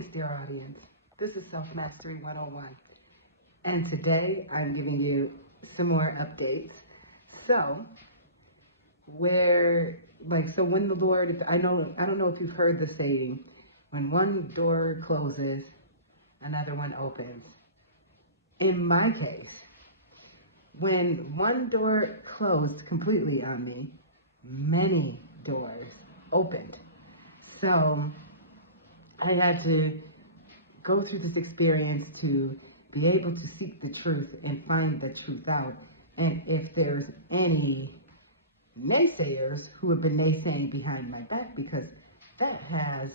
Greetings, dear audience. This is Self-Mastery 101. And today I'm giving you some more updates. So, when the Lord, I don't know if you've heard the saying, when one door closes, another one opens. In my case, when one door closed completely on me, many doors opened. So I had to go through this experience to be able to seek the truth and find the truth out. And if there's any naysayers who have been naysaying behind my back, because that has,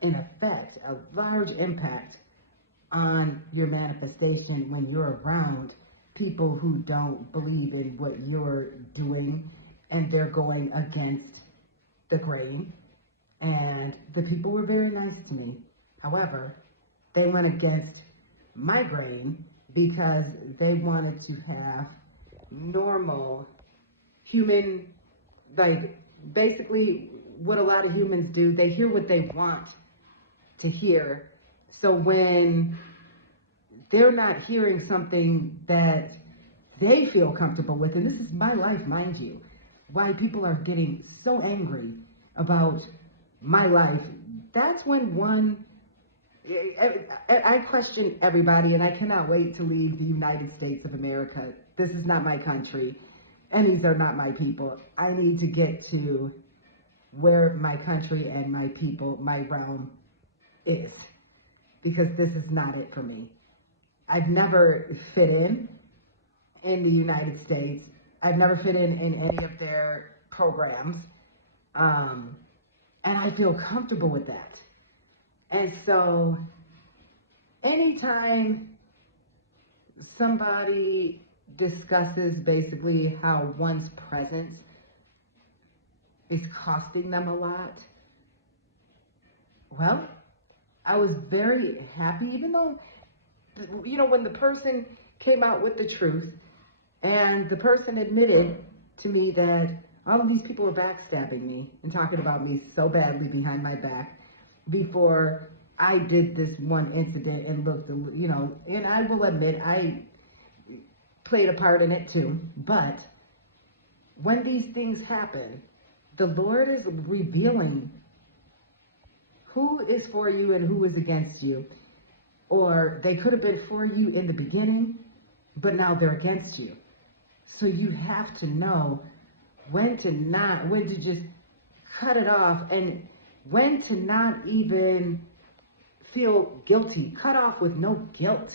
in effect, a large impact on your manifestation when you're around people who don't believe in what you're doing and they're going against the grain. And the people were very nice to me. However, they went against my grain because they wanted to have normal human, basically what a lot of humans do. They hear what they want to hear. So when they're not hearing something that they feel comfortable with, and this is my life, mind you, why people are getting so angry about my life, that's when I question everybody, and I cannot wait to leave the United States of America. This is not my country, and these are not my people. I need to get to where my country and my people, my realm is, because this is not it for me. I've never fit in the United States. I've never fit in any of their programs. And I feel comfortable with that. And so anytime somebody discusses basically how one's presence is costing them a lot, well, I was very happy, even though, when the person came out with the truth and the person admitted to me that all of these people are backstabbing me and talking about me so badly behind my back before I did this one incident and looked, and I will admit I played a part in it too. But when these things happen, the Lord is revealing who is for you and who is against you. Or they could have been for you in the beginning, but now they're against you. So you have to know when to just cut it off, and when to not even feel guilty. Cut off with no guilt,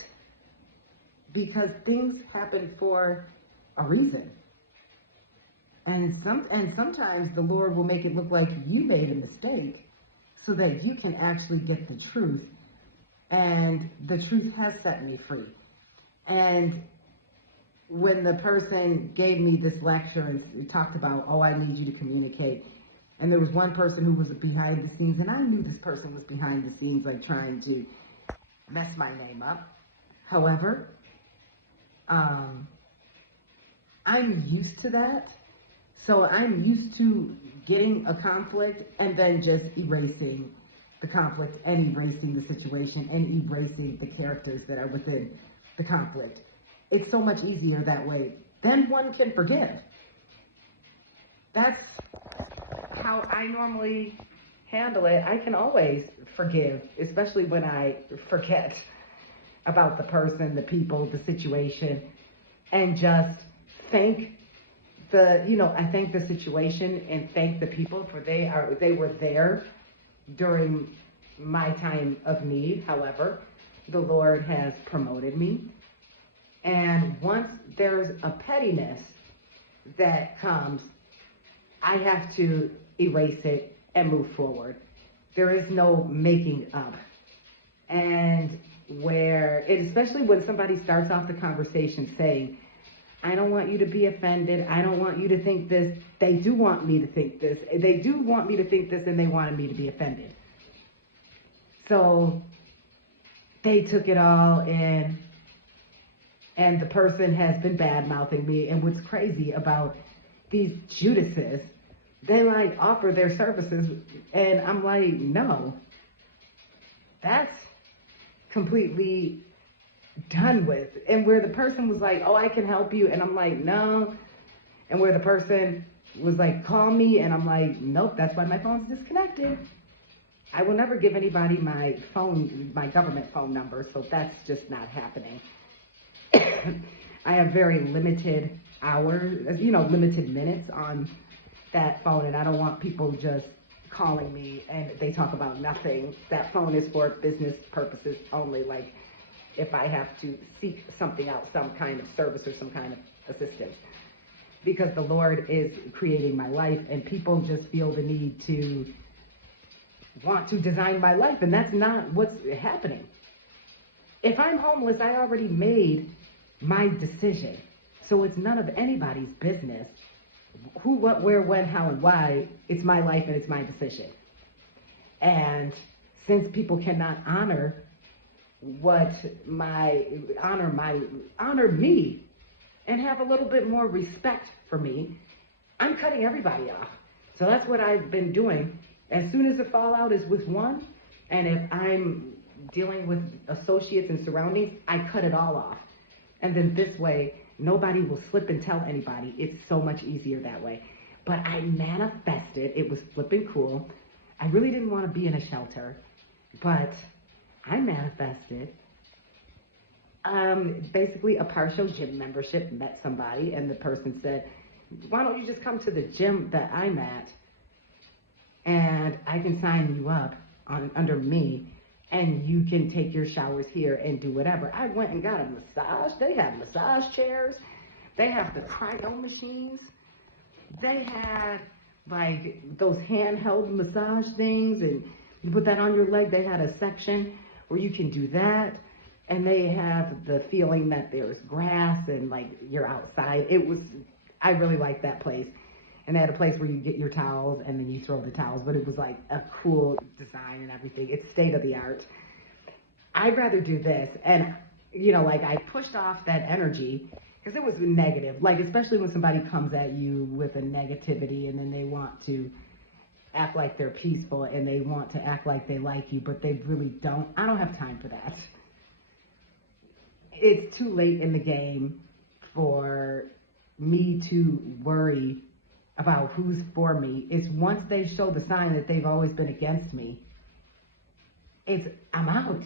because things happen for a reason. And sometimes the Lord will make it look like you made a mistake so that you can actually get the truth. And the truth has set me free. And when the person gave me this lecture and talked about, I need you to communicate. And there was one person who was behind the scenes, and I knew this person was behind the scenes, trying to mess my name up. However, I'm used to that. So I'm used to getting a conflict and then just erasing the conflict and erasing the situation and erasing the characters that are within the conflict. It's so much easier that way. Then one can forgive. That's how I normally handle it. I can always forgive, especially when I forget about the person, the people, the situation, and just thank I thank the situation and thank the people for they were there during my time of need. However, the Lord has promoted me. And once there's a pettiness that comes, I have to erase it and move forward. There is no making up. And especially when somebody starts off the conversation saying, I don't want you to be offended. I don't want you to think this. They do want me to think this. They do want me to think this, and they wanted me to be offended. So they took it all in, and the person has been bad-mouthing me. And what's crazy about these Judases, they offer their services, and I'm like, no. that's completely done with. And where the person was like, oh, I can help you. And I'm like, no. And where the person was like, call me. And I'm like, nope, that's why my phone's disconnected. I will never give anybody my phone, my government phone number. So that's just not happening. I have very limited hours, limited minutes on that phone. And I don't want people just calling me and they talk about nothing. That phone is for business purposes only. Like, if I have to seek something out, some kind of service or some kind of assistance. Because the Lord is creating my life, and people just feel the need to want to design my life, and that's not what's happening. If I'm homeless, I already made my decision. So it's none of anybody's business who, what, where, when, how, and why. It's my life and it's my decision. And since people cannot honor honor me and have a little bit more respect for me, I'm cutting everybody off. So that's what I've been doing. As soon as the fallout is with one, and if I'm dealing with associates and surroundings, I cut it all off. And then this way, nobody will slip and tell anybody. It's so much easier that way. But I manifested. It was flipping cool. I really didn't want to be in a shelter, but I manifested basically a partial gym membership, met somebody, and the person said, why don't you just come to the gym that I'm at, and I can sign you up under me, and you can take your showers here and do whatever. I went and got a massage. They have massage chairs. They have the cryo machines. They had like those handheld massage things, and you put that on your leg. They had a section where you can do that. And they have the feeling that there's grass and like you're outside. I really liked that place. And they had a place where you get your towels and then you throw the towels, but it was like a cool design and everything. It's state of the art. I'd rather do this. And, I pushed off that energy because it was negative. Like, especially when somebody comes at you with a negativity and then they want to act like they're peaceful and they want to act like they like you, but they really don't. I don't have time for that. It's too late in the game for me to worry about who's for me. It's once they show the sign that they've always been against me, I'm out.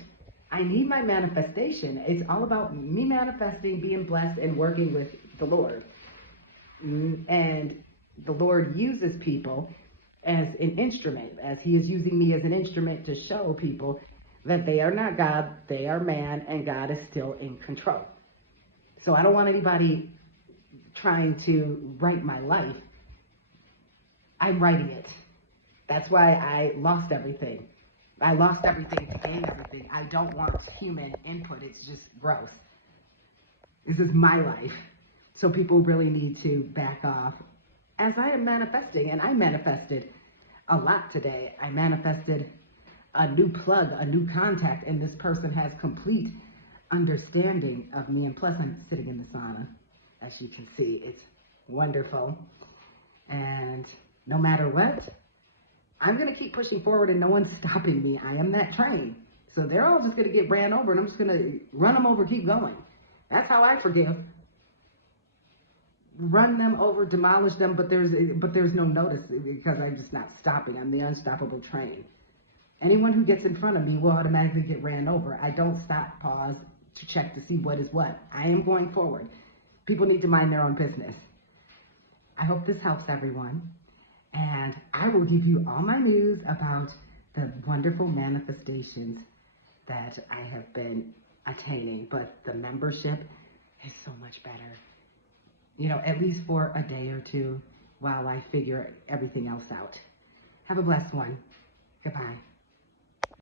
I need my manifestation. It's all about me manifesting, being blessed, and working with the Lord. And the Lord uses people as an instrument, as he is using me as an instrument to show people that they are not God, they are man, and God is still in control. So I don't want anybody trying to write my life. I'm writing it. That's why I lost everything. I lost everything to gain everything. I don't want human input. It's just gross. This is my life. So people really need to back off as I am manifesting. And I manifested a lot today. I manifested a new plug, a new contact, and this person has complete understanding of me. And plus, I'm sitting in the sauna. As you can see, it's wonderful. And no matter what, I'm going to keep pushing forward and no one's stopping me. I am that train. So they're all just going to get ran over and I'm just going to run them over, keep going. That's how I forgive. Run them over, demolish them, but there's no notice because I'm just not stopping. I'm the unstoppable train. Anyone who gets in front of me will automatically get ran over. I don't stop, pause to check to see what is what. I am going forward. People need to mind their own business. I hope this helps everyone. And I will give you all my news about the wonderful manifestations that I have been attaining. But the membership is so much better. At least for a day or two while I figure everything else out. Have a blessed one. Goodbye.